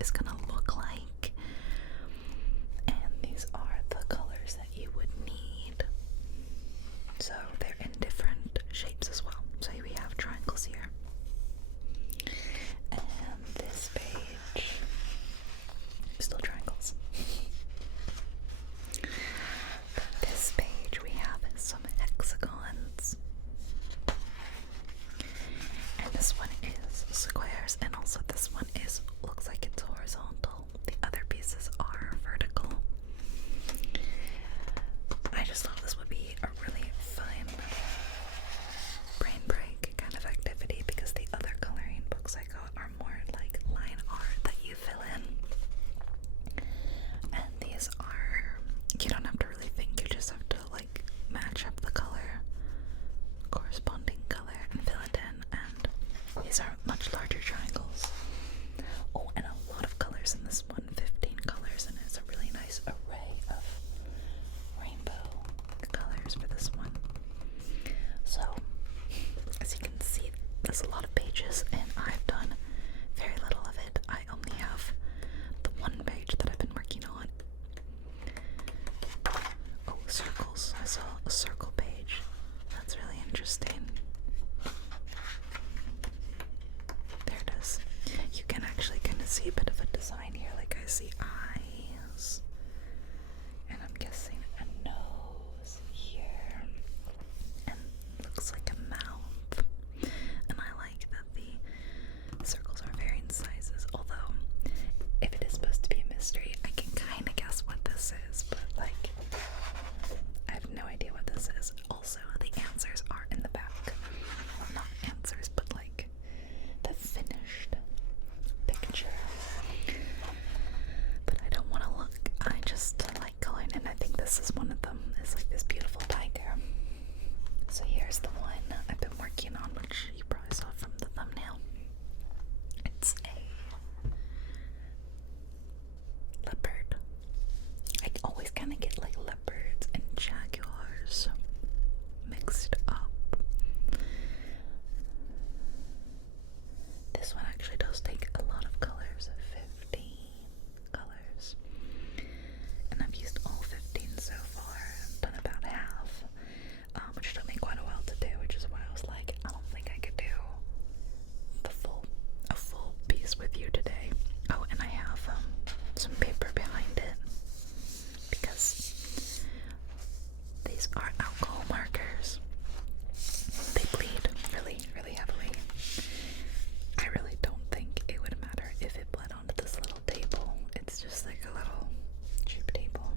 is gonna look like. And these are the colors that you would need. So they're in different shapes as well. So we have triangles here. And this page, still triangles. But this page we have some hexagons. And this one is squares, and also this one looks like it's horizontal. The other pieces are vertical. I just thought this would be a really fun brain break kind of activity because the other coloring books I got are more like line art that you fill in. And these are, you don't have to really think, you just have to like match up the color, corresponding color, and fill it in. And these are much larger triangles. Oh, and a lot of colors in this one, 15 colors, and it's a really nice array of rainbow colors for this one. So, as you can see, there's a lot of pages, and I've done very little of it. I only have the one page that I've been working on. Oh, circles. I saw a circle page. That's really interesting. There it is. You can actually kind of see a bit of a design here. Like I see eyes, and I'm guessing a nose here, and looks like a mouth. And I like that the circles are varying sizes. Although, if it is supposed to be a mystery, I can kind of guess what this is, but like, I have no idea what this is. Also, the answers are in the back. Well, not answers, but like the finished picture. But I don't want to look. I just like coloring, and I think this is one of them. It's like this beautiful tiger. So here's the one I've been working on, which you probably saw from the thumbnail. It's a leopard. I always kind of get like leopards and jaguars mixed up. This one actually does take a lot of colors, 15 colors. And I've used all 15 so far. I've done about half, which took me quite a while to do, which is why I was like, I don't think I could do a full piece with you today. Oh, and I have some paper behind it because these are alcohol markers. They bleed really, really heavily. I really don't think it would matter if it bled onto this little table. It's just like a little cheap table.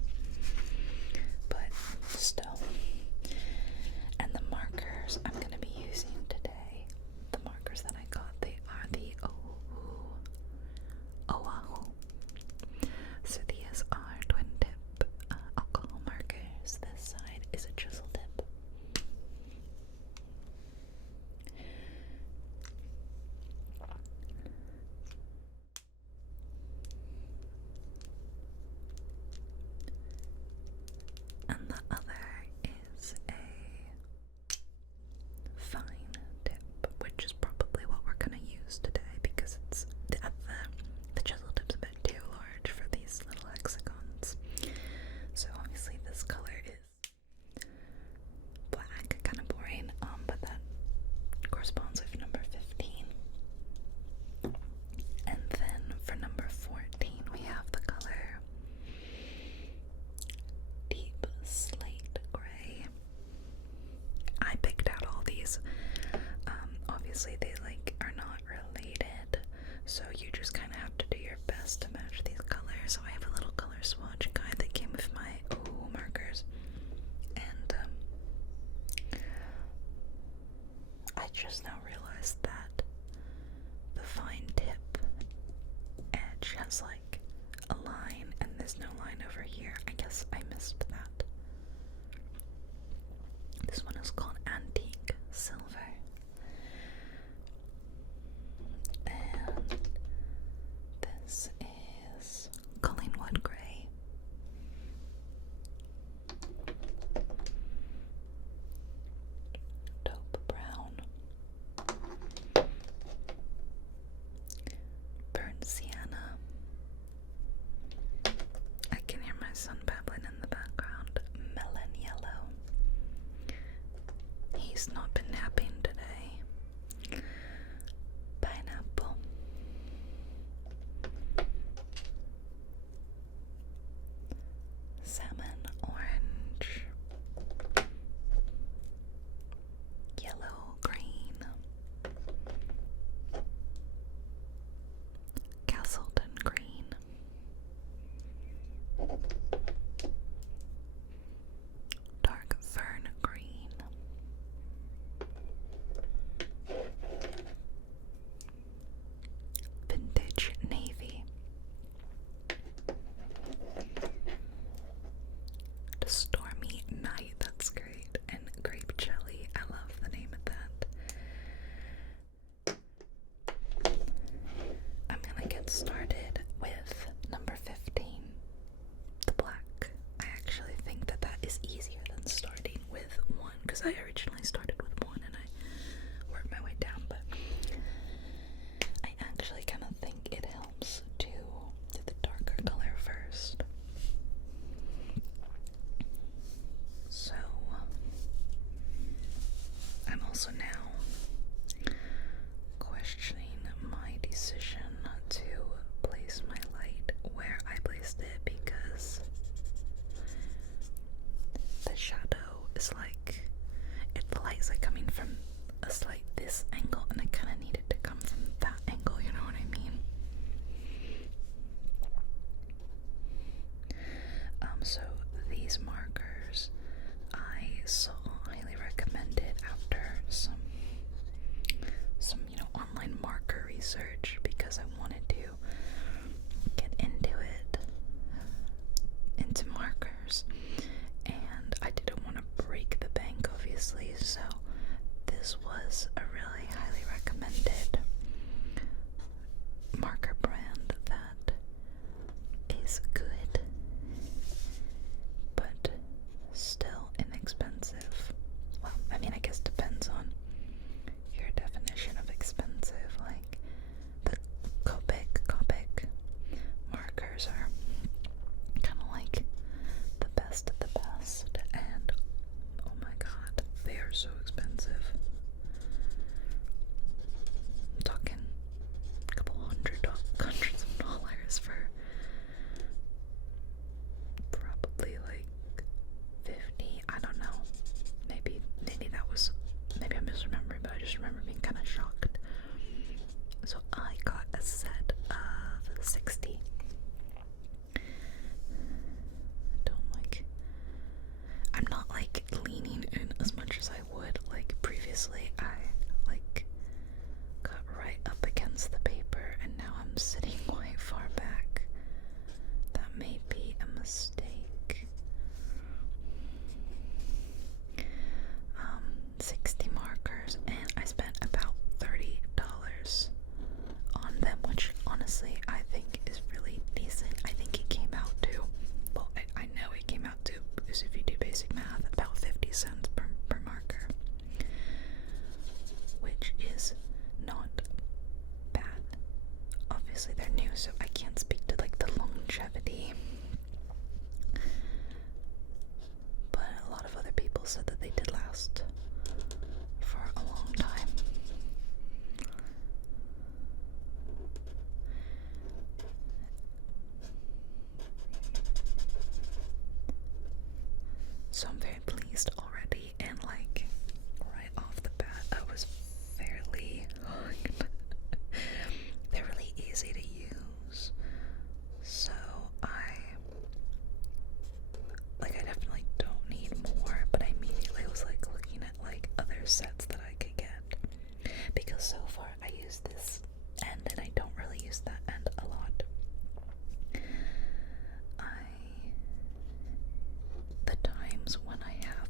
But still. And the markers I'm going to be using today, the markers that I got, they are the Oahu. So these are twin tip alcohol markers. This side is a chisel tip. And the other is a fine tip, which is probably what we're going to use today because it's the chisel tip's a bit too large for these little hexagons. So obviously this color is black, kind of boring, but that corresponds with number 15. And then for number 14 we have the color deep slate gray. I picked out all these. Obviously they like are not related, so you just kind of have to do your best to match these colors. So I have a little color swatch guide that came with my markers, and I just now realized that the fine tip edge has like a line, and there's no line over here. I guess I missed that. This one is called Antique Silver. And this is Collingwood Gray. Taupe Brown. Burnt Sienna. He's not been napping today. Pineapple. Salmon, orange, yellow, green, Castleton green, dark fern green, vintage navy, the stormy night, that's great, and grape jelly, I love the name of that. I'm gonna get started with number 15, the black. I actually think that that is easier than starting with one, because I originally started with one and I worked my way down, but I actually kind of think it helps to do the darker color first. So, I'm also now questioning my decision to place my light where I placed it, because the shadow is like, if the light's like coming from a slight this angle, and I kind of need it to come from that angle, you know what I mean? So these markers I saw highly recommended after some online marker research, because I wanted to get into markers, and I didn't want to break the bank, obviously, so this was a really highly recommended marker brand that is good, but still inexpensive. Well, I mean, I guess depends on your definition of expensive. Like, the Copic markers are kind of like the best of the best, and oh my god, they are so expensive. I'm talking a couple hundreds of dollars for probably like 50, I don't know. Maybe I'm misremembering, but I just remember being kind of shocked. So I got a set of 60. I'm not like leaning in as much as I would. Like previously, I like got right up against the paper, and now I'm sitting quite far back. That may be a mistake. 60 markers, and I spent about $30 on them, which honestly I think is really decent. I think it came out to, well, I know it came out to, because if you do basic math, about 50 cents per marker, which is not bad. Obviously they're new, so I can't speak to like the longevity, but a lot of other people said that they did last for a long time. So I'm very pleased already, and like right off the bat I was fairly hooked. They're really easy to use, so I definitely don't need more, but I immediately was like looking at like other sets that I could get, because so far I use this end and I don't really use that end a lot. The times when I have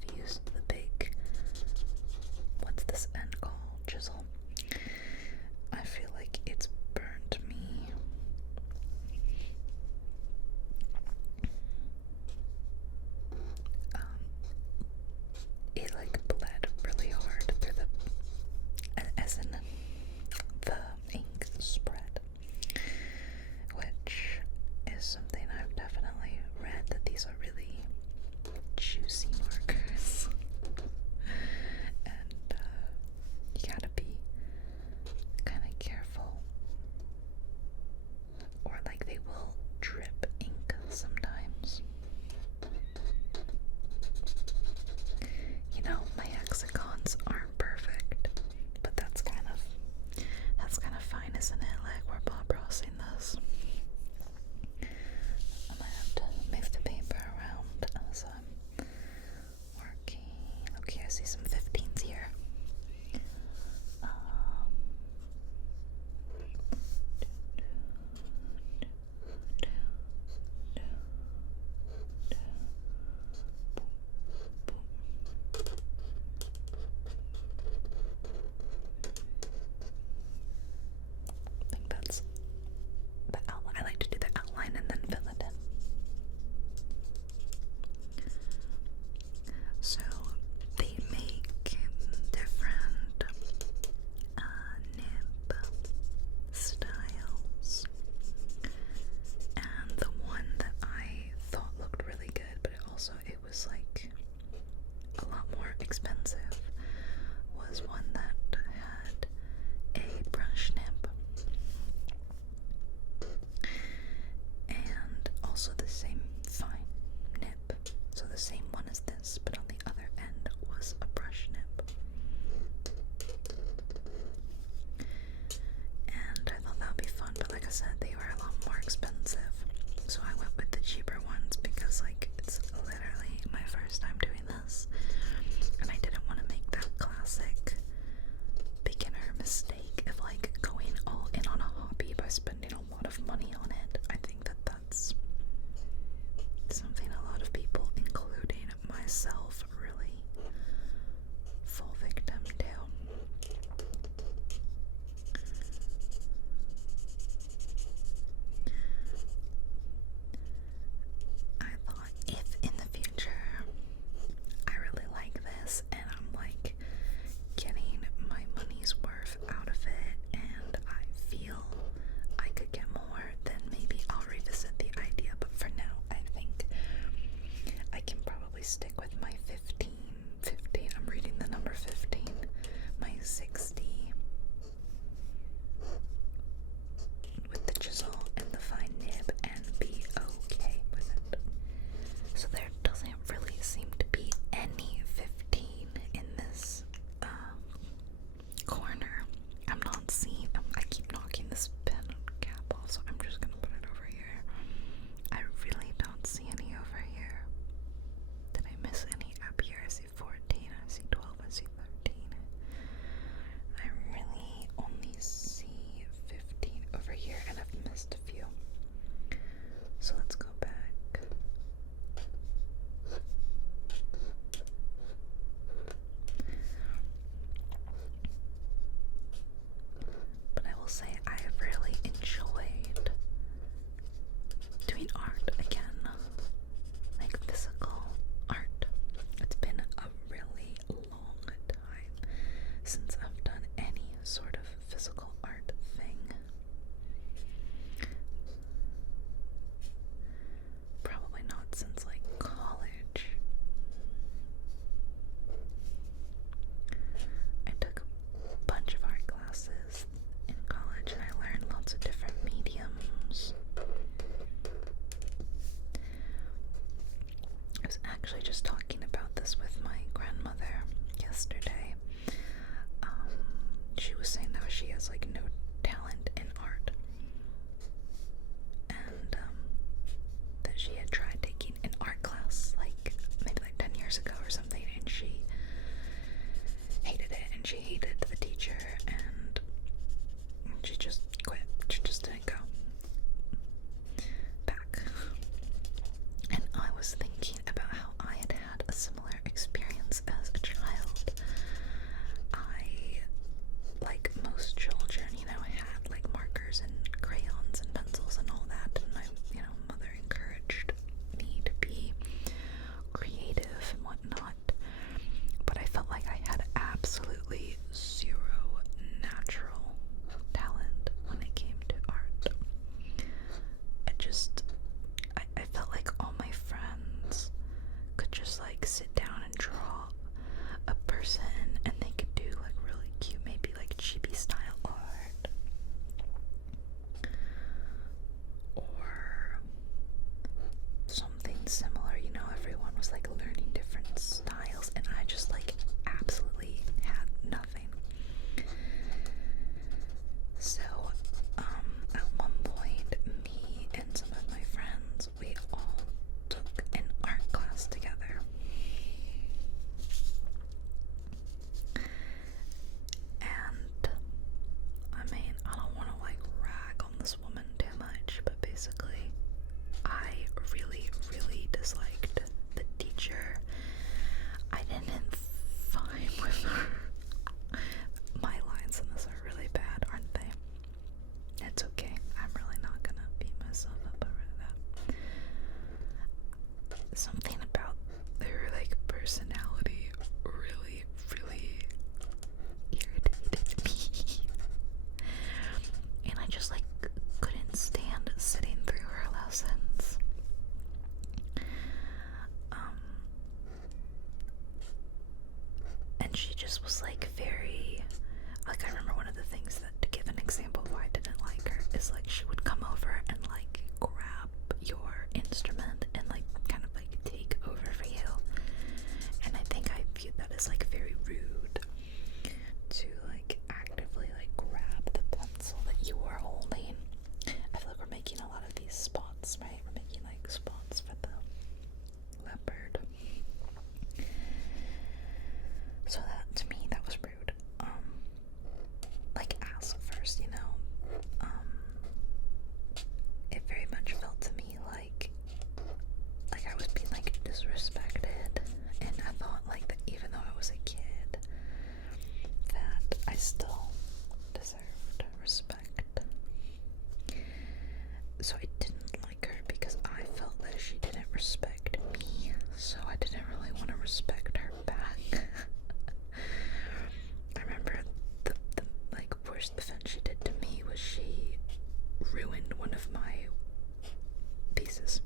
something about their like personality really, really irritated me. And I just like couldn't stand sitting through her lessons. And she just was like very, like I remember one of the things that, to give an example of why I didn't like her, is like she would come over and like grab your instrument and like kind of like take over for you. And I think I viewed that as like very rude to like actively like grab the pencil that you are holding. I feel like we're making a lot of these spots, right? We're making like spots for the leopard. So that, to me, that was rude. Like ass first, you know. It very much felt to me like I was being like disrespected, and I thought like that even though I was a kid, that I still deserved respect. So I didn't like her because I felt that she didn't respect me, so I didn't really want to respect her back. I remember the like worst offense she did to me was she ruined one of my pieces.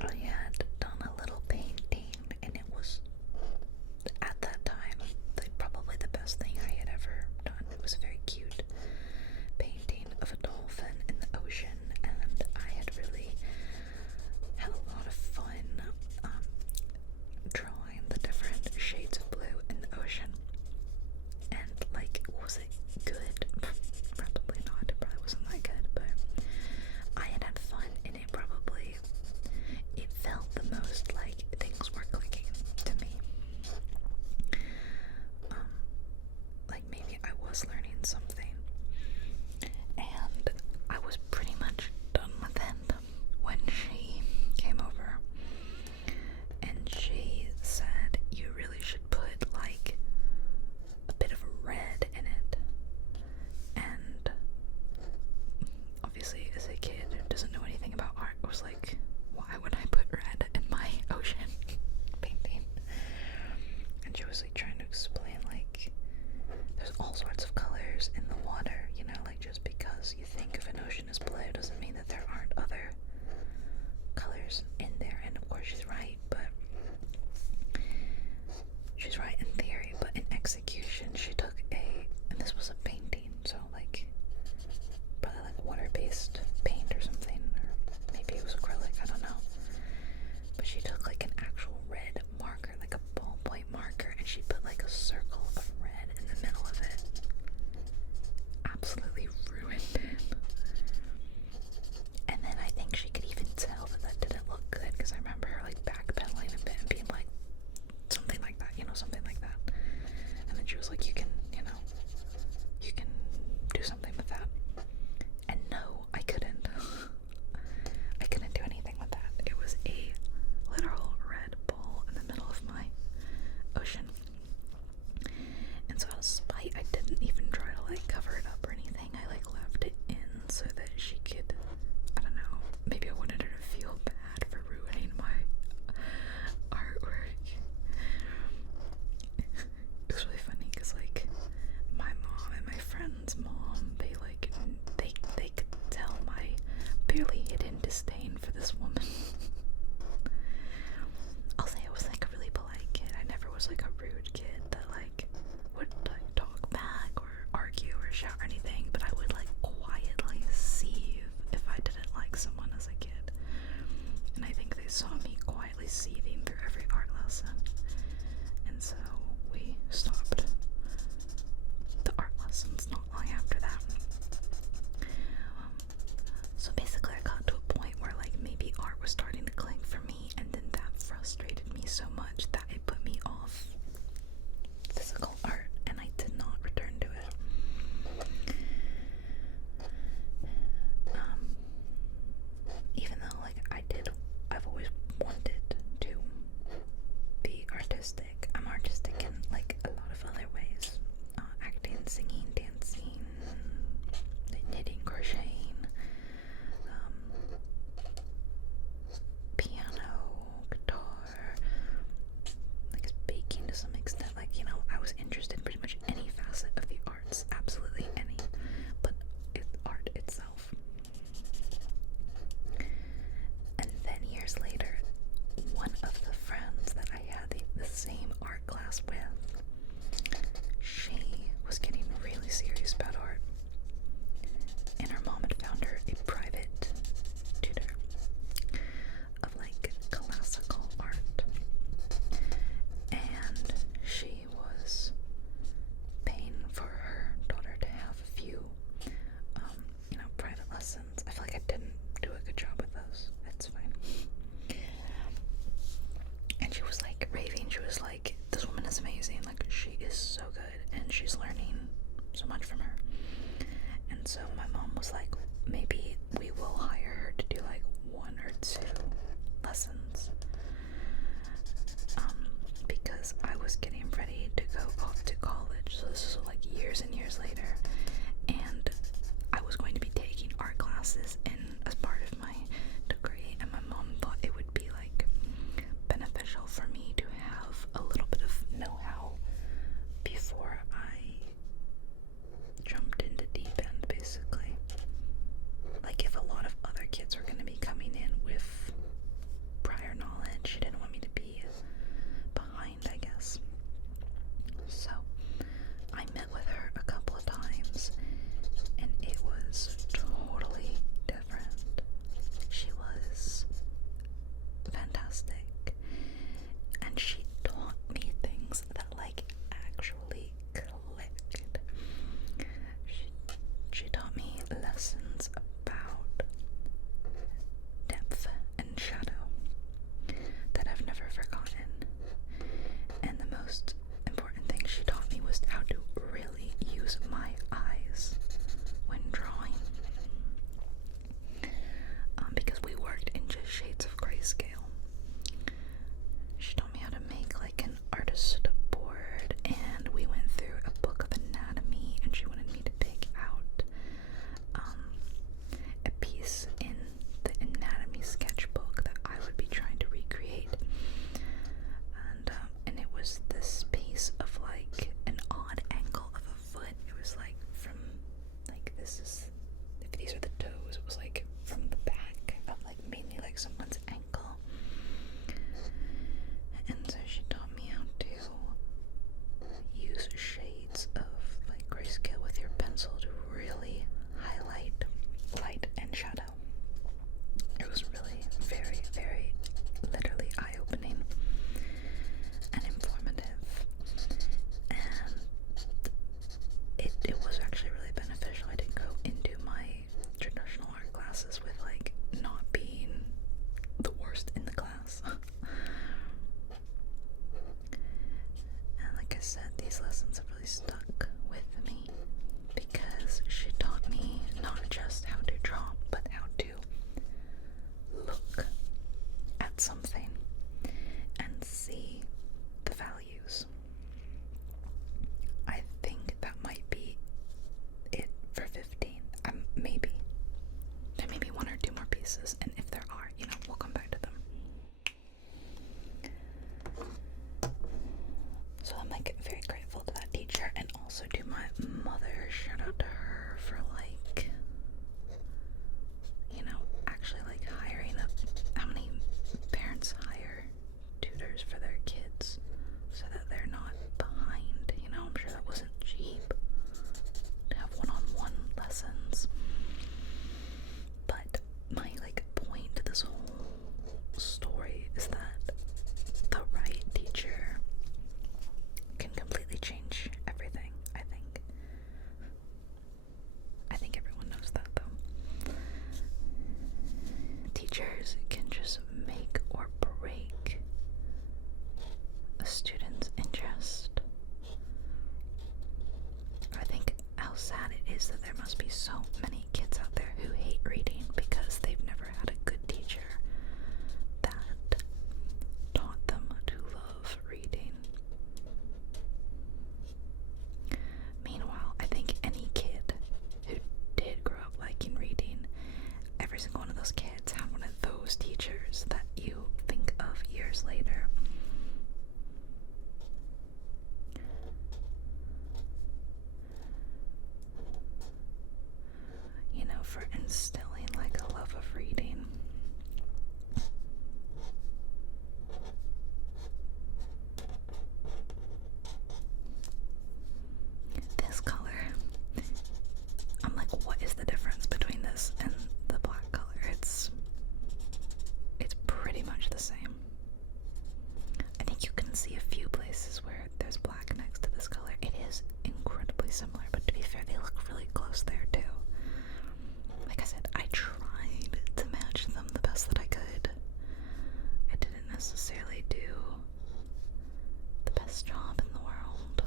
I had done a little painting, and it was at that time like probably the best thing I had ever done. It was a very cute painting of a dolphin in the ocean, and I had really had a lot of fun drawing the different shades of blue in the ocean. And like, was it good? Probably not. It probably wasn't that good, but I had fun, and it felt the most like things were clicking to me. Like maybe I was learning something, and I was pretty much done with it when she came over, and she said, "You really should put like a bit of red in it." And obviously, as a kid who doesn't know anything about art, I was like, why would I put red in my ocean painting? And she was like trying to explain like there's all sorts of colors in the water, you know, like just because you think of an ocean as blue doesn't mean that there aren't other colors in there. And of course she's right, but she's right in theory, but in execution she took and this was a painting, so like probably like water-based paint or something, or maybe it was acrylic, I don't know. But she took like an actual red marker, like a ballpoint marker, and she put like a circle of red in the middle of it. Absolutely ruined it. And then I think she could even tell that didn't look good, because I remember her like backpedaling a bit and being like, something like that, you know, something like that. And then she was like, you can do something with that. And no, I couldn't. I couldn't do anything with that. It was a literal red ball in the middle of my ocean. And so out of spite, I didn't even try to like cover it up or anything. I like left it in so that she could, I don't know, maybe I wanted her to feel bad for ruining my artwork. It was really funny because like my mom and my friend's mom, they so my mom was like, maybe we will hire her to do like 1 or 2 lessons. Because I was getting ready to go off to college, so this is like years and years later, and I was going to be taking art classes as part of my degree, and my mom thought it would be like beneficial for me to have a little bit of know-how before I jumped into deep end, basically. Like, if a lot of other kids were going to be coming in with prior knowledge, she didn't want me to be behind, I guess. So I met with her a couple of times, and it was totally different. She was fantastic, and she taught me things that like actually clicked. She taught me lessons about depth and shadow that I've never forgotten. And the most important thing she taught me was how to really use my eyes when drawing. Because we worked in just shades of grayscale. She taught me how to make like an artist board, and we went through a book of anatomy, and she wanted me to pick out a piece in the anatomy sketchbook that I would be trying to recreate. And it was this piece of like an odd angle of a foot. It was like from like if these are the toes, it was like from the back of like mainly like someone's ankle. And so she taught me how to use shades of like grayscale with your pencil to really highlight light and shadow. It was really very, very literally eye-opening and informative, and it was actually really beneficial. I didn't go into my traditional art classes with like not being the worst in the class. And like I said, these lessons have really stuck with me because she taught me not just how to draw, but how to look at something and see the values. I think that might be it for 15. Maybe. There may be 1 or 2 more pieces, and if there are, we'll come back to them. So I'm like very grateful to that teacher, and also to my mother. Shout out to her for like, actually like hiring up. How many parents hire tutors for their kids so that they're not behind? I'm sure that wasn't cheap to have one-on-one lessons. But my like point to this whole story is that the right teacher can completely change everything, I think. I think everyone knows that though. Teachers can just make or break a student's interest. I think how sad it is that there must be so many kids out there who hate reading because they've never had a good teacher that taught them to love reading. Meanwhile, I think any kid who did grow up liking reading, every single one of those kids had one of those teachers that you think of years later. For instilling like a love of reading. This color, I'm like, what is the difference between this and the black color? It's pretty much the same. I think you can see a few places where there's black next to this color. It is incredibly similar, but to be fair, they look really close there too. Like I said, I tried to match them the best that I could. I didn't necessarily do the best job in the world.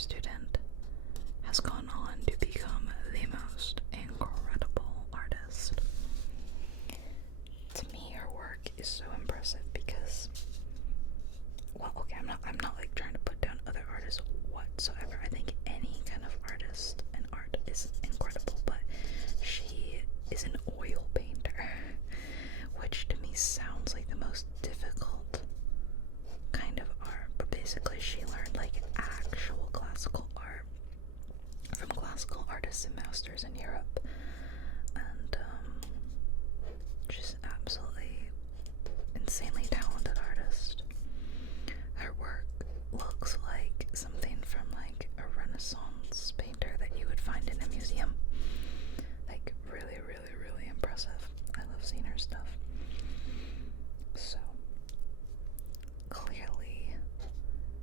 student has gone on to become the most incredible artist. To me, her work is so impressive because, well, okay, I'm not like trying to put down other artists whatsoever. I think any kind of artist and art is incredible, but she is an oil painter, which to me sounds like the most difficult kind of art. But basically, she learned like actual classical art from classical artists and masters in Europe, and she's absolutely insanely talented artist. Her work looks like something from like a Renaissance painter that you would find in a museum. Like really, really, really impressive. I love seeing her stuff. So clearly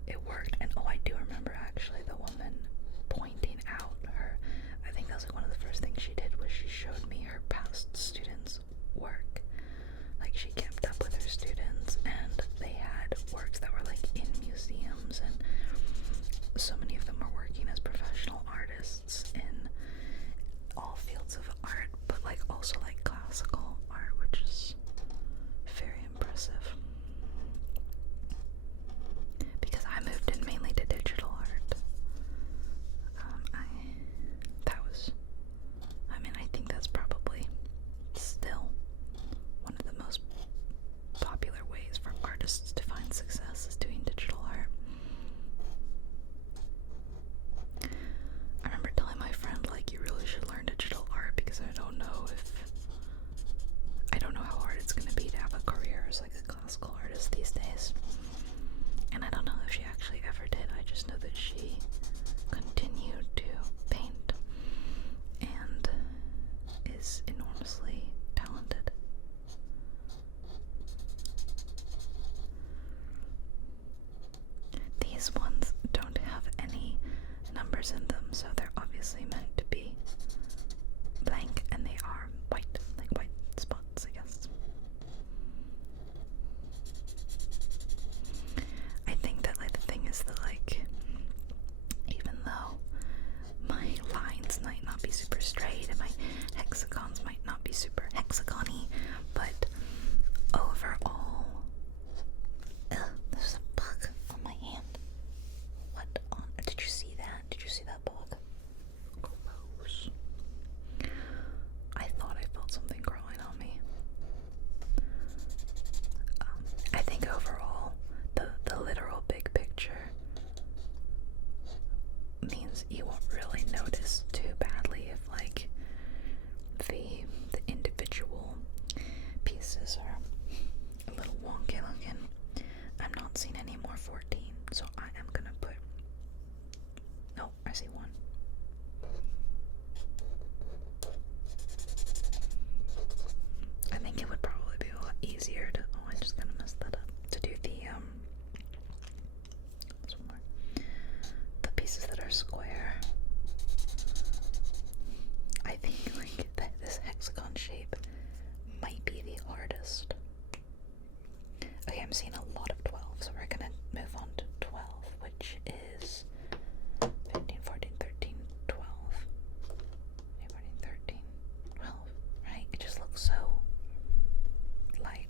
it worked. And oh, I do remember actually the woman pointing out her, I think that was like one of the first things she did, was she showed me her past students' work. Like she kept up with her students, and they had works that were like in museums, and so many of them were working as professional artists in all fields of art, but like also like classical art, which is very impressive. Because I moved in mainly to digital art. I think that's probably still one of the most popular ways for artists to find success, is doing digital art. I remember telling my friend, like, you really should learn digital art because I don't know how hard it's gonna be to have a career as like a classical artist these days. And I don't know if she actually ever did. I just know that she continued to paint and is enormously talented. These ones don't have any numbers in them, so they're obviously meant to be blank, and they are white, like white spots, I guess. I think that like the thing is that like, even though my lines might not be super straight and my hexagons might not be super hexagony, but overall, there's a bug on my hand. What on? Did you see that? Did you see that bug? Gross. I thought I felt something crawling on me. I think overall, the literal big picture means you won't really notice too badly if like the individual pieces are a little wonky looking. I'm not seeing any more 14, so I am gonna put, oh, I see one. I think it would probably be a lot easier to, oh, I just kind of messed that up, to do the what's one more? The pieces that are square. I think like that this hexagon shape might be the hardest. Okay, I'm seeing a lot of 12, so we're gonna move on to 12, which is 15, 14, 13, 12. 14, 13, 12, right? It just looks so light.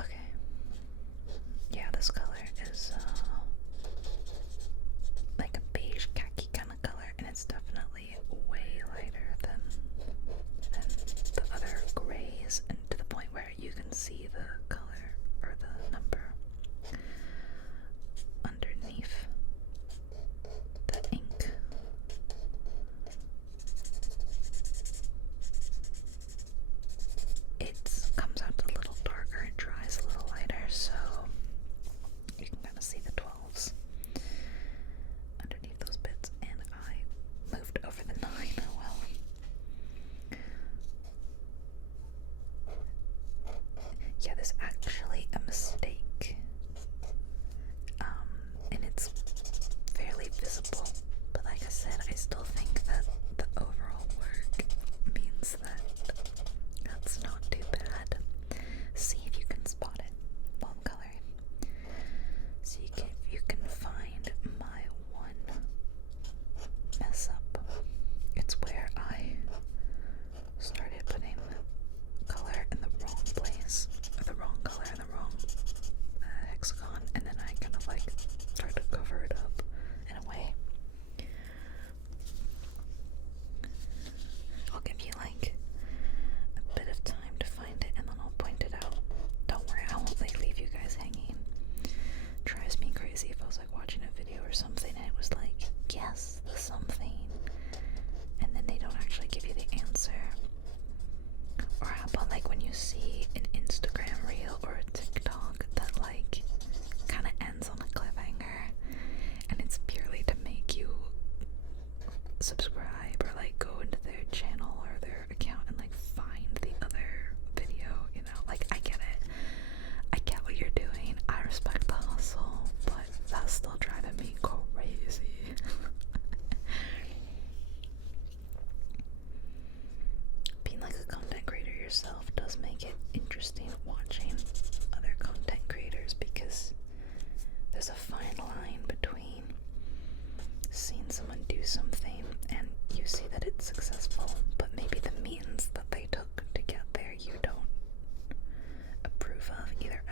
Okay. Yeah, this color is like a beige khaki kind of color, and it's definitely way lighter than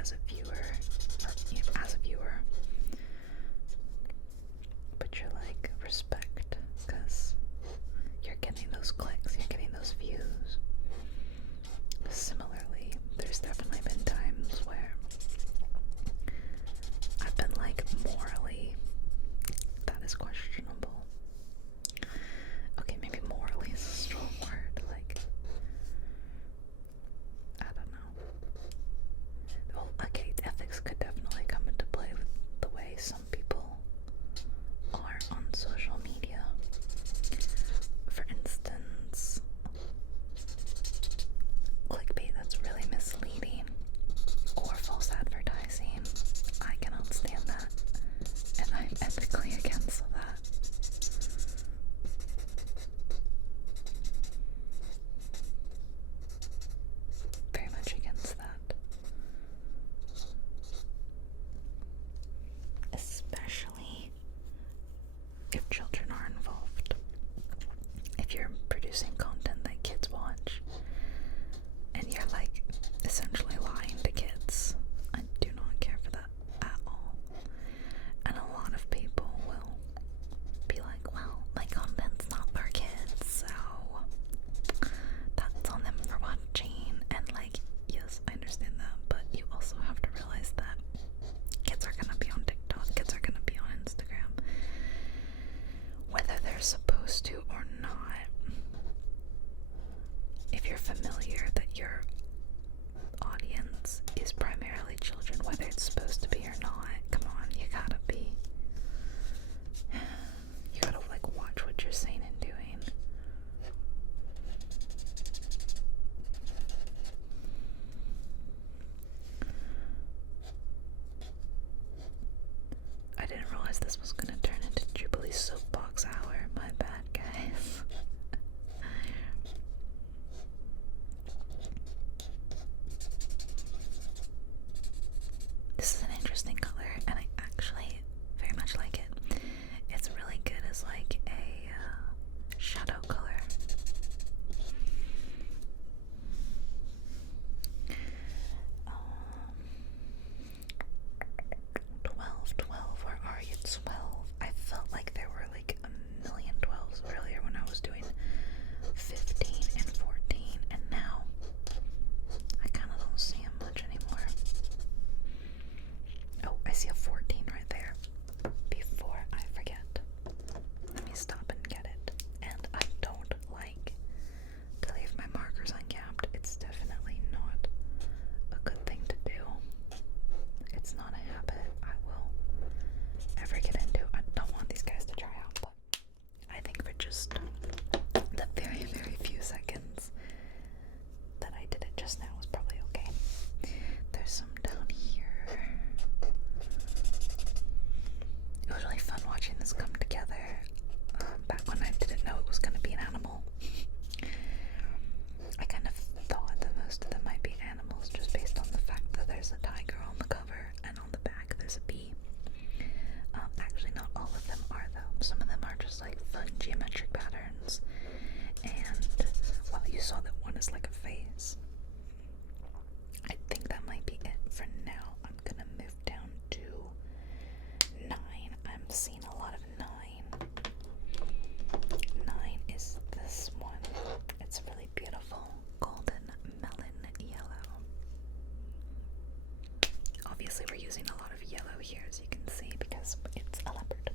as a viewer, but you're like, respect, because you're getting those clicks, you're getting those views. Similarly, there's definitely been times where I've been like, morally, that is questionable. Okay, maybe morally is a strong word, like, I don't know. Well, okay, ethics could definitely come into play with the way some people are on social media. For instance, clickbait that's really misleading, or false advertising. I cannot stand that, and I'm ethically against that. Very much against that. Especially if children are involved. If you're producing content that kids watch, and you're like essentially lying to kids, I do not care for that at all. And a lot of people will be like, well, my content's not for kids, so that's on them for watching. And like, yes, I understand that, but you also have to realize that kids are gonna be on TikTok, kids are gonna be on Instagram, whether they're supposed to or not. If you're familiar that your audience is primarily children, whether it's supposed to be or not, come on, you gotta like watch what you're saying and doing. I didn't realize this was gonna turn into Jubilee's soapbox hour. My bad, guys. This is an interesting color, and I actually very much like it. It's really good as like a shadow color. 12, where are you? 12. I felt like there were like a million 12s earlier when I was doing 15 and 14, and now I kind of don't see them much anymore. Oh, I see a 14 right there. Before I forget, let me stop and get it. And I don't like to leave my markers uncapped. It's definitely not a good thing to do. It's not a habit I will ever get into. I don't want these guys to dry out, but I think for just the very, very few seconds that I did it just now was probably okay. There's some down here. It was really fun watching this come together. Back when I didn't know it was going to be an animal. I kind of thought that most of them might be animals just based on the fact that there's a tiger on the cover and on the back there's a bee. Actually, not all of them are though. Some of them are just like fun geometric patterns. And, well, you saw that one is like a face. I think that might be it for now. I'm gonna move down to 9. I'm seeing a lot of 9. 9 is this one. It's really beautiful. Golden melon yellow. Obviously, we're using a lot of yellow here, as you can see, because it's a leopard.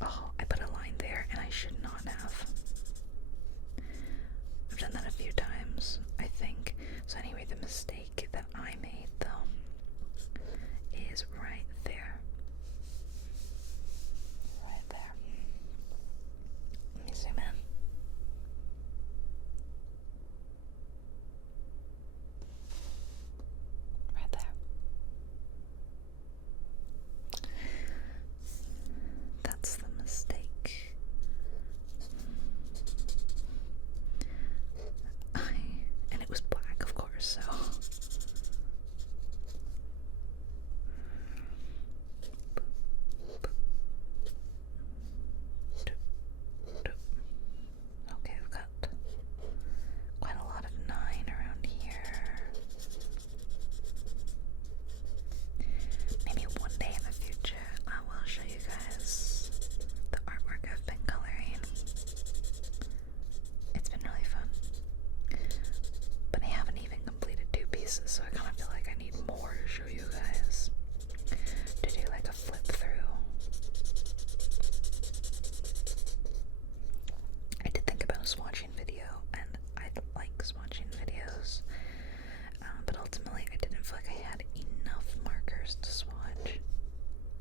Oh, I put a line there, and I should not have. I've done that a few times, I think. So anyway, the mistake that I made, though, is right there. Right there. Let me zoom in. Right there. That's the mistake. And it was black, of course, so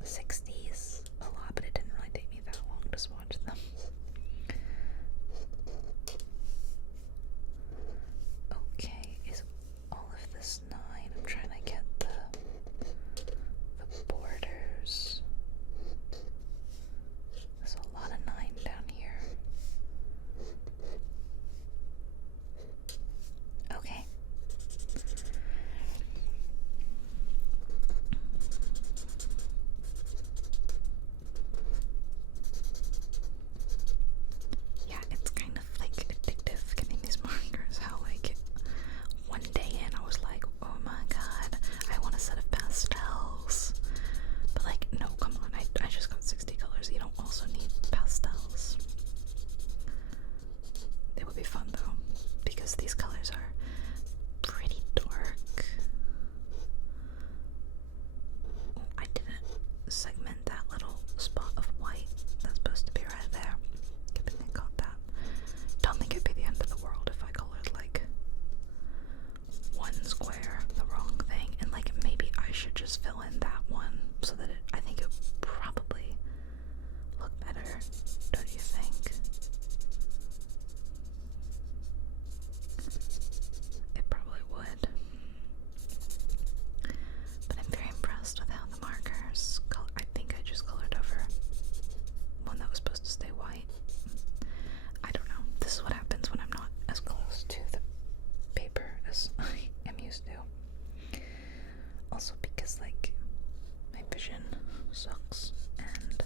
60s a lot, but it didn't really take me that long to swatch them. Okay, is all of this 9? I'm trying to get the borders. There's a lot of 9 down here. Okay. Yeah, it's kind of like addictive getting these markers. How like one day in I was like, oh my god, I want a set of pastels. But like, no, come on, I just got 60 colors. You don't also need pastels. It would be fun though, because these colors are pretty dark. Oh, I didn't segment that little spot of white that's supposed to be right there. Good thing I got that. Don't think it'd be the end of the world if I colored like one square the wrong thing, and like maybe I should just fill in that one so that I think it would probably look better, don't you think? It probably would. But I'm very impressed with how the markers color. I think I just colored over one that was supposed to stay white. I don't know. This is what happens when I'm not as close to the paper as I am used to. Also because like my vision sucks and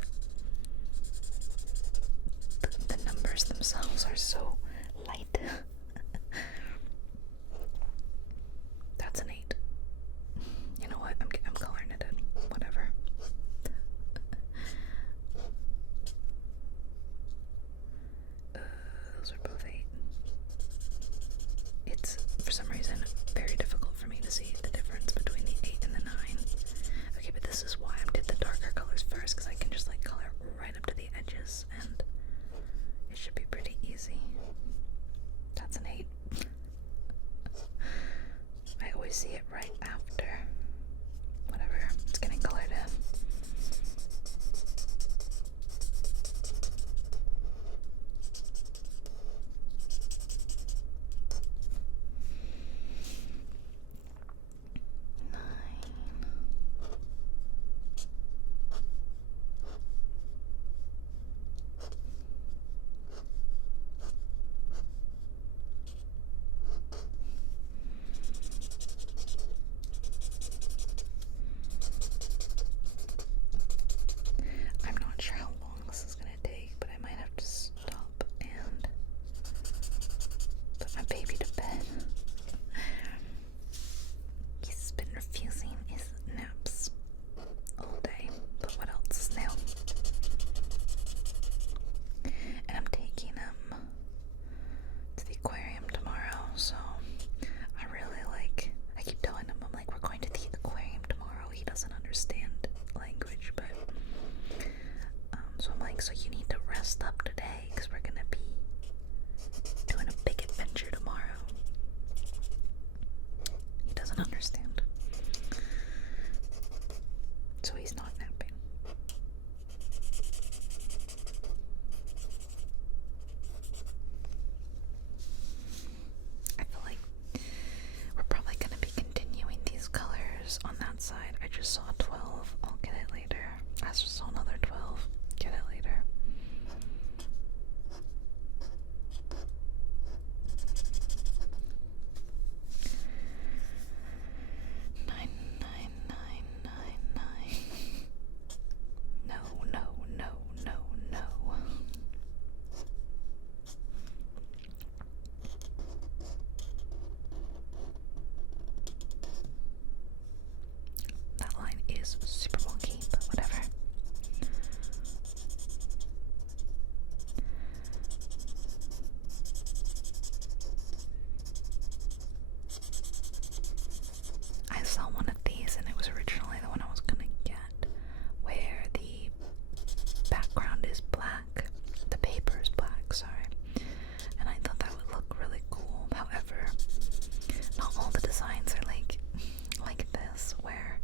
the numbers themselves are so light. That's an 8. You know what? I'm coloring it in. Whatever. Those are both 8. It's, for some reason, very difficult for me to see the difference between the 8 and the 9. Okay, but this is why I did the darker colors first, because I can just like color right up to the edges, and it should be pretty easy. That's an 8. I always see it right after. Whatever, it's getting colored in. I'm not sure how long this is gonna take, but I might have to stop and put my baby to bed. He's been refusing his naps all day, but what else is new? And I'm taking him to the aquarium tomorrow, so I really like, I keep telling him, I'm like, we're going to the aquarium tomorrow. He doesn't understand language, but so I'm like, so you need to rest up today because we're gonna be doing a big adventure tomorrow. He doesn't understand, so he's not napping. I feel like we're probably gonna be continuing these colors on that side. I just saw 12. I'll get it later. I just saw another 12. Get it later. Nine, nine, nine, nine, nine. No, no, no, no, no. That line is super wonky, but whatever. I saw one of these and it was originally the one I was gonna get, where the background is black, the paper is black, sorry, and I thought that would look really cool. However, not all the designs are like this, where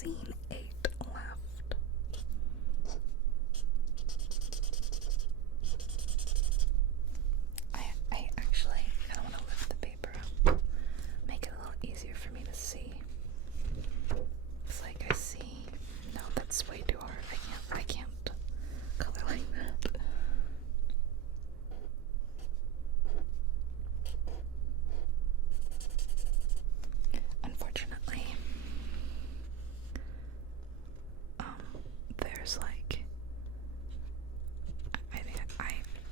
scene 8 left. I actually kind of want to lift the paper up, make it a little easier for me to see. It's like I see. No, that's way too hard. I can't color like that. Unfortunately, there's like,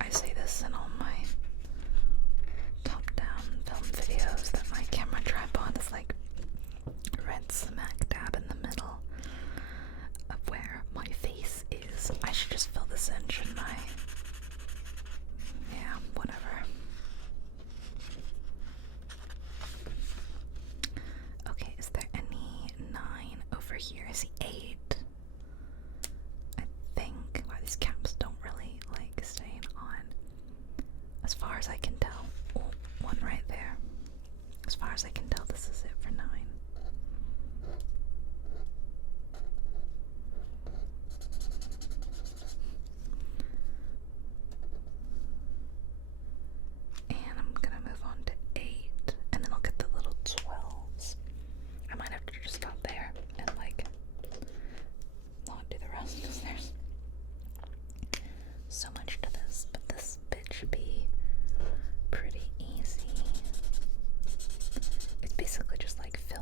I say this in all my top-down film videos that my camera tripod is like right smack dab in the middle of where my face is. I should just fill this in, shouldn't I? Yeah, whatever. Okay, is there any 9 over here? I see 8. I think. Wow, these caps don't really like staying on. As far as I can tell. Oh, 1 right there. As far as I can tell, this is it for 9. And I'm gonna move on to 8, and then I'll get the little 12s. I might have to just stop there and like not do the rest because there's so much to this, but this bit should be pretty easy. It's basically just like fill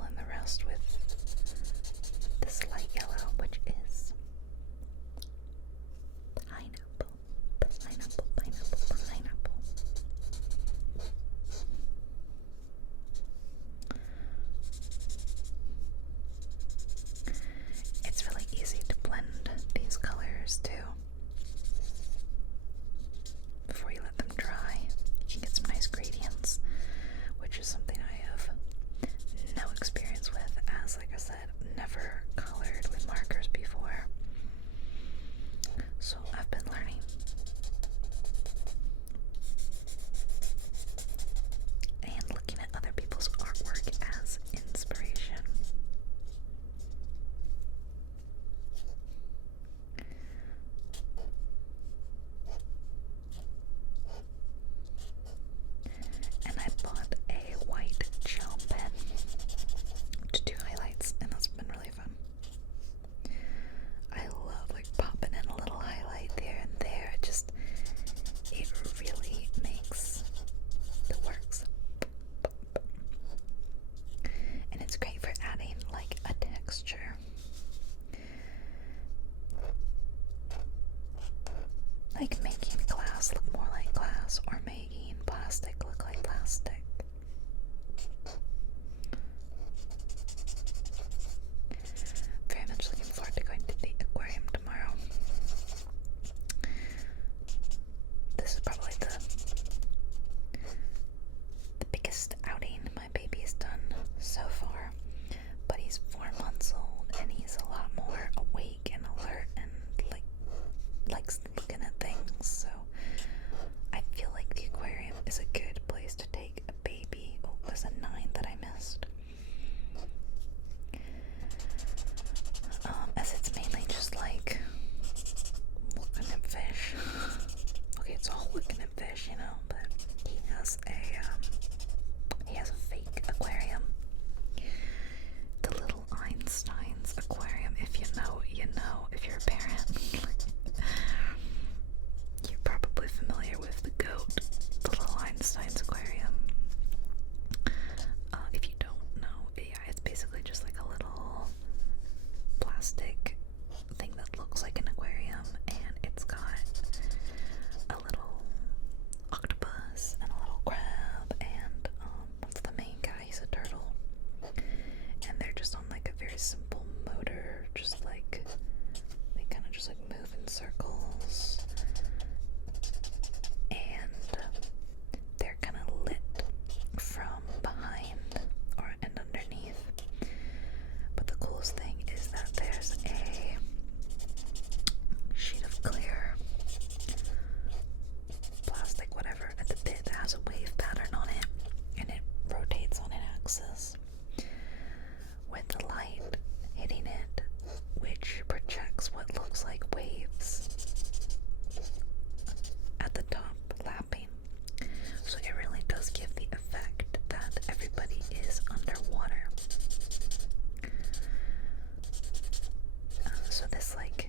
So this like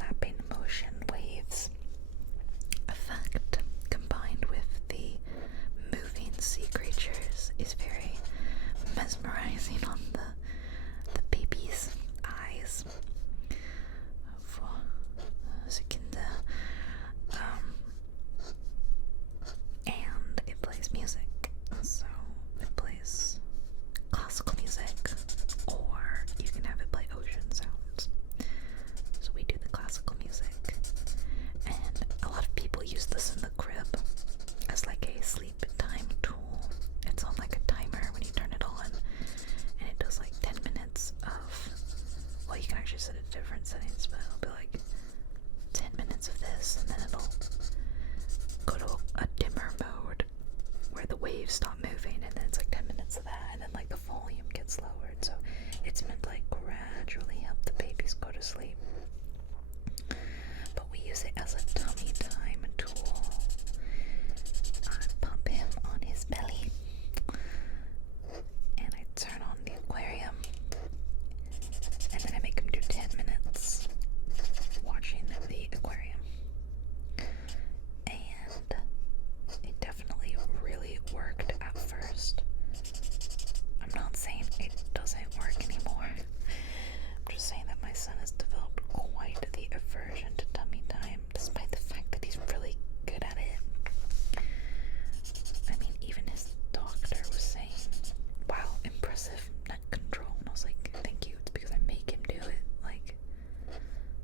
lapping motion waves effect combined with the moving sea creatures is very mesmerizing on the baby's eyes. And it plays music, so it plays classical music, or you can have it play ocean sounds. So we do the classical music, and a lot of people use this in the crib as like a sleep time tool. It's on like a timer when you turn it on, and it does like 10 minutes of, well, you can actually set it to different settings, but it'll be like 10 minutes of this, and then it'll go to a dimmer mode where the waves stop moving, and then it's like 10 minutes of that, and then like the volume gets lowered. So it's meant to like gradually help the babies go to sleep. But we use it as a tummy time tool. I pop him on his belly, and I turn on the aquarium, and then I make him do 10 minutes watching the aquarium. And it definitely really worked at first. I'm not saying it doesn't work anymore. I'm just saying that my son has developed quite the aversion to tummy time, despite the fact that he's really good at it. I mean, even his doctor was saying, wow, impressive neck control. And I was like, thank you. It's because I make him do it like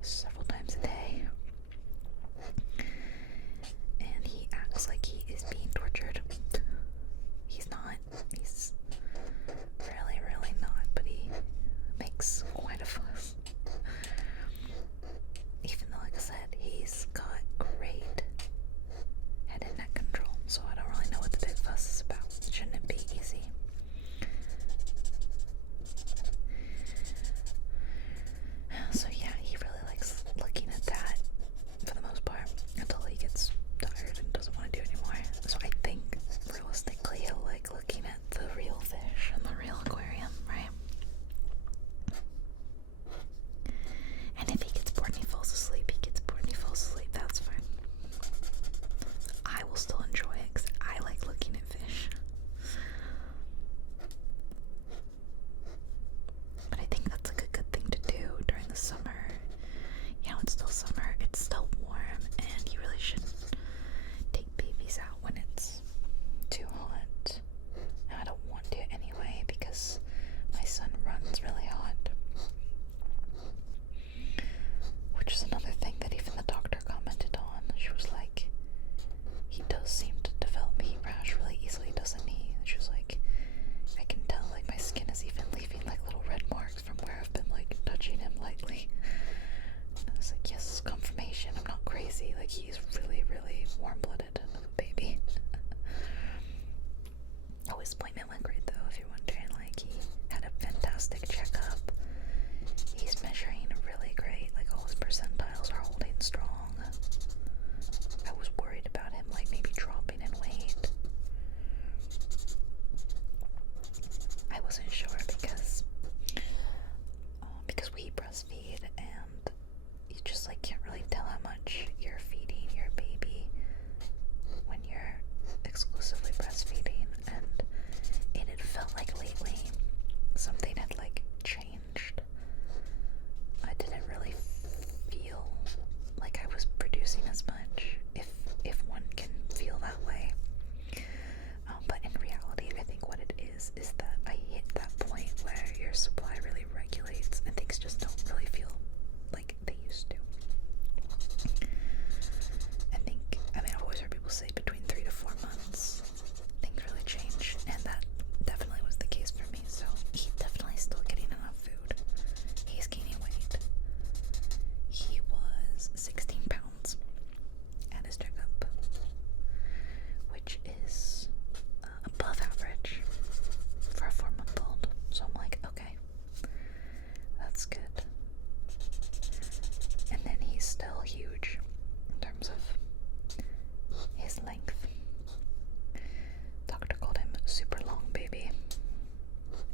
several times a day. And he acts like he is being tortured. He's not. He's really, really not, but he makes quite a fuss. Even though, like I said, he's got great head and neck control, so I don't really know what the big fuss is about. Shouldn't it be easy? So yeah, he really likes looking at that for the most part until he gets tired and doesn't want to do it anymore. So I think realistically he'll like looking at the real fish in the real aquarium, right? And if he gets bored and he falls asleep, he gets bored and he falls asleep. That's fine. I will still enjoy it because I like looking at fish. But I think that's like a good thing to do during the summer. You know, it's still summer, it's still warm, and you really shouldn't take babies out when it's too hot. And I don't want to anyway because my son runs really hot. Which is another thing that even the doctor commented on. She was like, he does seem to develop heat rash really easily, doesn't he? And she was like, I can tell like my skin is even leaving like little red marks from where I've been like touching him lightly. And I was like, yes, confirmation, I'm not crazy. Like, he's really, really warm-blooded of a baby. Oh, his appointment went great though, if you're wondering. Like, he had a fantastic checkup. He's measuring really great. Like, all his percentiles are holding strong. I was worried about him like maybe dropping in weight. I wasn't sure because we breastfeed, and you just like can't really tell how much you're feeding your baby when you're exclusively breastfeeding. And it had felt like lately something had like changed. I didn't really feel like I was producing as much, if one can feel that way. But in reality, I think what it is that I hit that point where your supply really regulates and things just don't really feel like they used to. I've always heard people say between 3 to 4 months things really change, and that definitely was the case for me. So he's definitely still getting enough food. He's gaining weight. He was 16 pounds at his checkup, which is above average for a 4-month-old. So I'm like, okay, that's good. And then he's still huge in terms of his length. Doctor called him super long baby,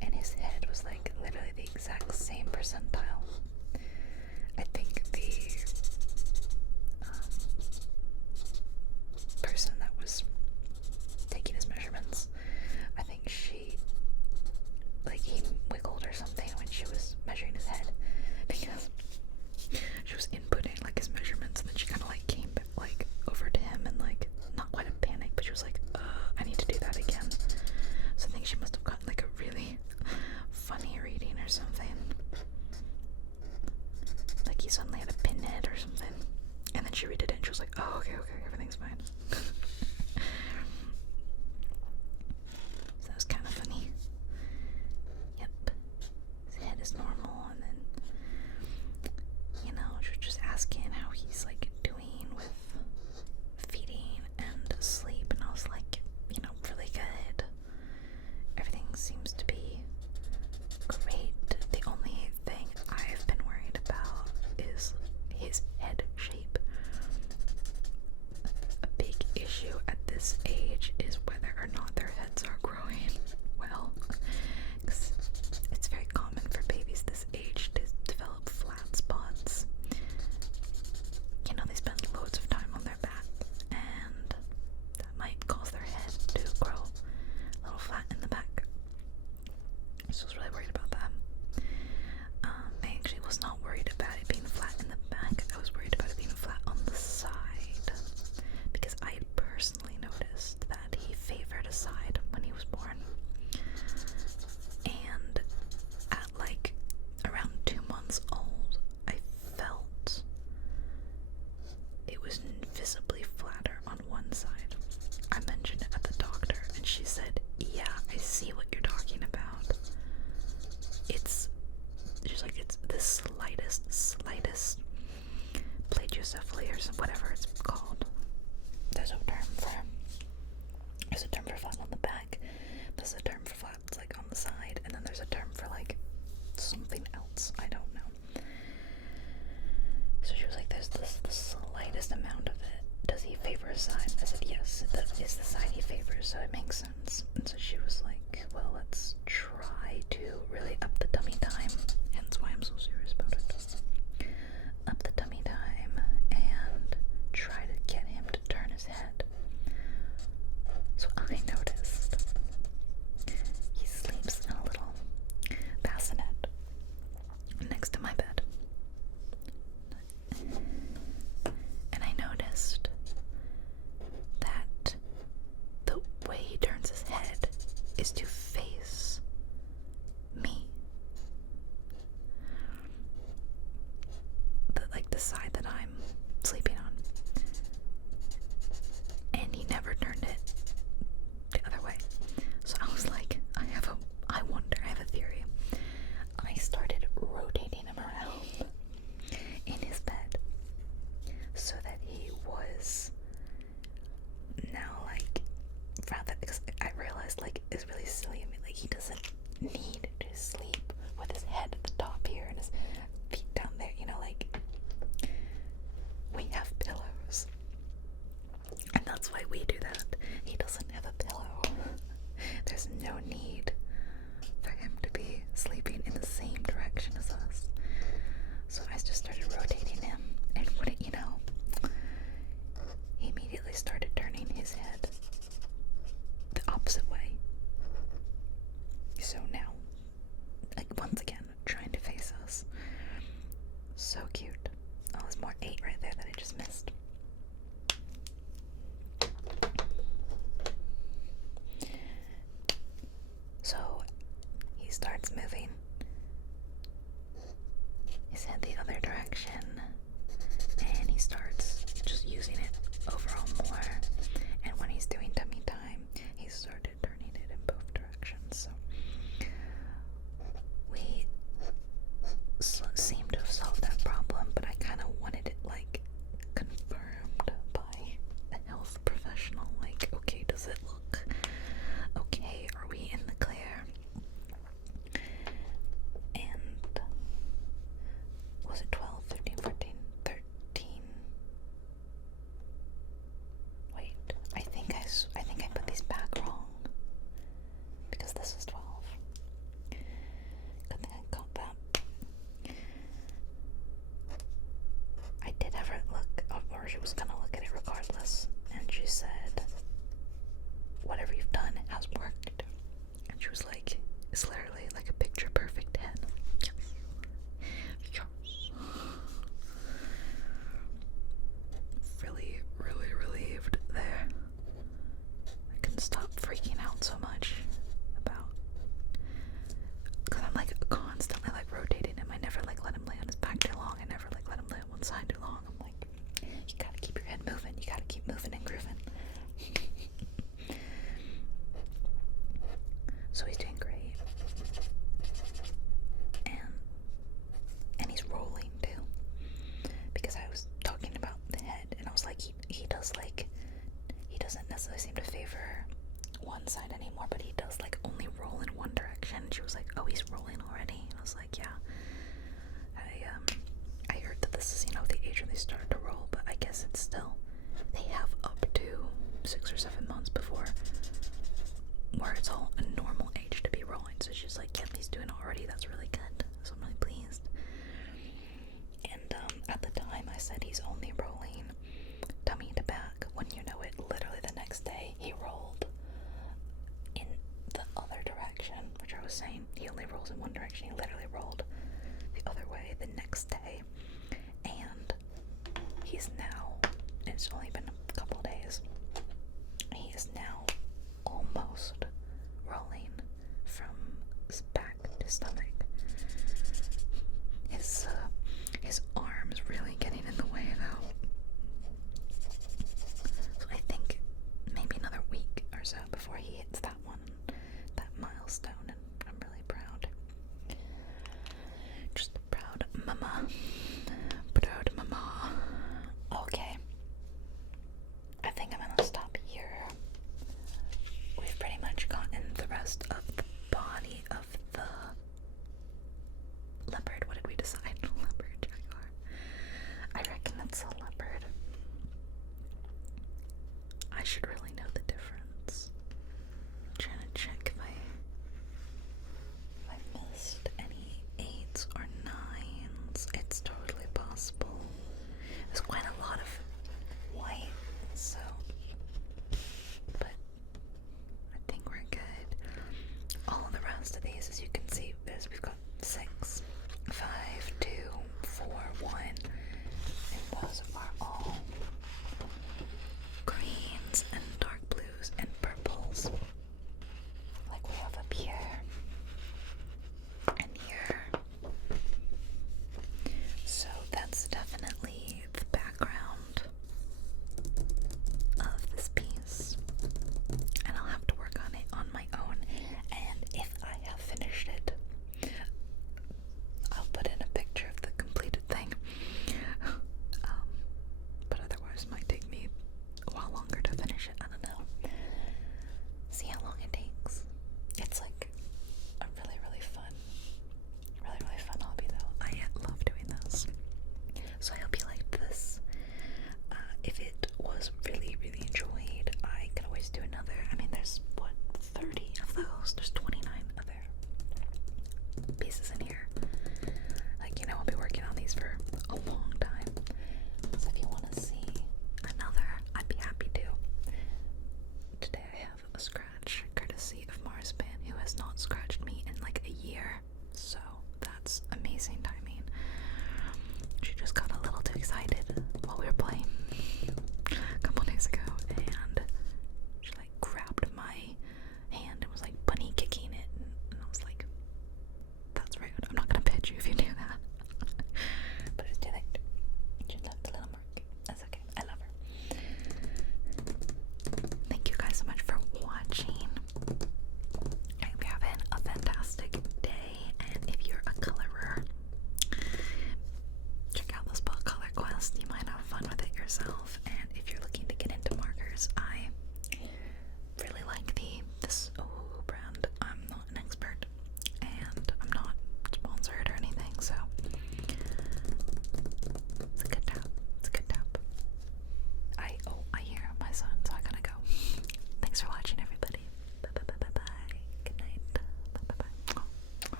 and his head was like literally the exact same percentile he suddenly had a pin in it or something. And then she redid it and she was like, oh, okay, everything's fine. So that was kind of funny. Yep. His head is normal, and then, you know, she was just asking how he's, like, doing with feeding and sleep, and I was like, you know, really good. Everything seems to be great. The only thing I've been worried about is his head shape. A big issue at this age is whether or not their heads are growing well. 'Cause it's very common for babies this age to develop flat spots. You know, they spend loads of time on their back, and that might cause their head to grow a little flat in the back. So I was really worried about that. I actually was not worried about it being flat in the back. I was worried about it being flat on the side, because I had personally noticed that he favored a side when he was born. And at like around 2 months old, I felt it was visibly flatter on one side. I mentioned it at the doctor, and she said, yeah, I see what you're talking about. She's like, it's the slightest plagiocephaly or whatever it's called. There's a term for flat on the back. There's a term for flat like on the side, and then there's a term for like something else. I don't know. So she was like, there's the slightest amount of it. Does he favor a side? I said, yes, that is the side he favors, so it makes sense. And so she was like, well, let's try to really up the tummy time. Hence why I'm so serious about it. Up the tummy time and try to get him to turn his head. So I noticed he sleeps in a little bassinet next to my bed. And I noticed that the way he turns his head is to face me. The side that I'm sleeping on. And he never turned it the other way. So I was like, I have a theory. I started rotating him around in his bed so that he was now like, rather, because I realized like it's really silly of me, like he doesn't need to sleep with his head at the top here and his feet down there, you know, like we have pillows, and that's why we do that. He doesn't have a pillow. There's no need for him to be sleeping in the same direction as us. So I just started rotating him, and wouldn't you know, he immediately started turning his head the opposite way. So now, like once again, trying to face us. So cute. Oh, there's more 8 right there that I just missed. So he starts moving his head the other direction, and he starts just using it overall more. And when he's doing tummy time, he started turning it in both directions. So we seem to have solved that problem, but I kind of wanted it like confirmed by a health professional. Like, okay, does it look okay? Are we in the clear? And was it 12, 15, 14, 13? Wait, I think I put these back wrong, because this is 12. Good thing I got that. said he's only rolling tummy to back. When you know it, literally the next day he rolled in the other direction, which I was saying he only rolls in one direction. He literally rolled the other way the next day, and he's now, it's only been